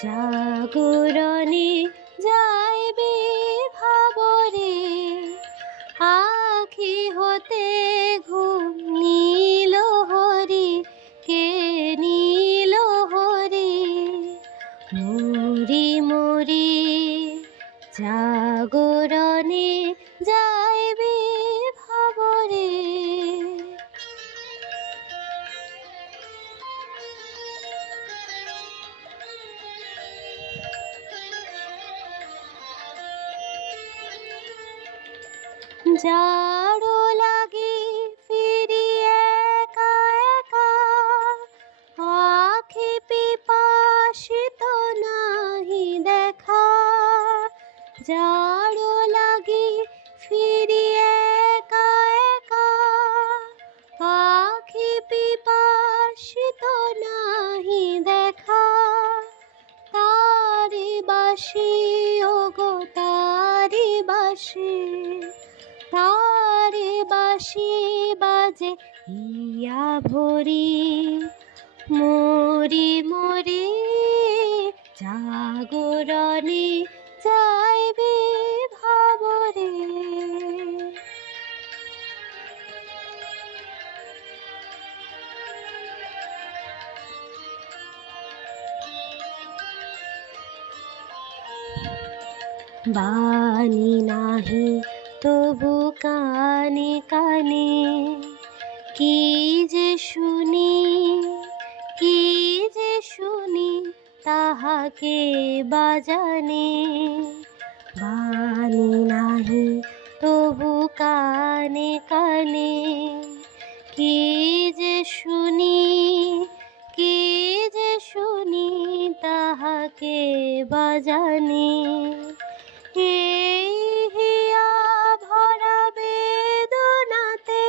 জাগরণে যাইবে ভাবরে, আখি হতে ঘুম নীল হরি, কে নীল হরি। মরি মরি জাগরণে যাইবে ভাবরে। জাড়ো লাগি ফিরি একা একা, আখি পিপাসিত নাহি দেখা। জাড়ো লাগি ফিরি একা একা, আখি পিপাসিত নাহি দেখা। তারি বাসি ওগো তারি বাসি, তারি বাসি বাজে ইয়া ভরি। মরি মরি জাগরণে যাইবে ভাবরে। বাণী নাহি তবু কানে কানে, কি যে শুনি কি যে শুনি তাহাকে বাজানে। বাণী নাহি তবু কানে কানে, কি যে শুনি কি যে শুনি তাহাকে বাজানে। এই হিয়া ভরা বেদনাতে,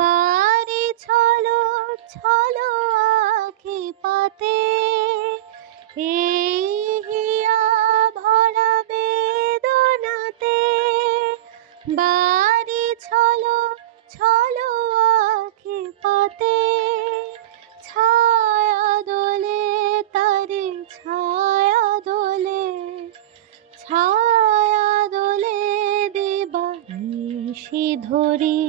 বাড়ি ছলো ছলো আখি পাতে। এই হিয়া ভরা বেদনাতে, বাড়ি ছলো ছলো আখি পাতে। ছায়া দোলে তারে ছায়া দোলে, ছায়া দোলে দিবানিশি ধরি।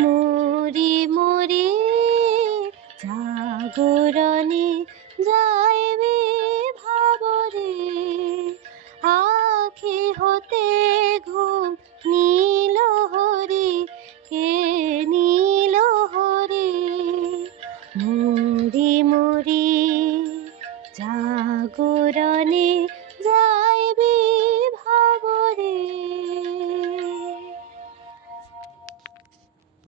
মরি মরি জাগরণে যাইবে ভাবরে, আখি হতে ঘুম নীল হরি, কে নীল হরি। মরি মরি জাগরণে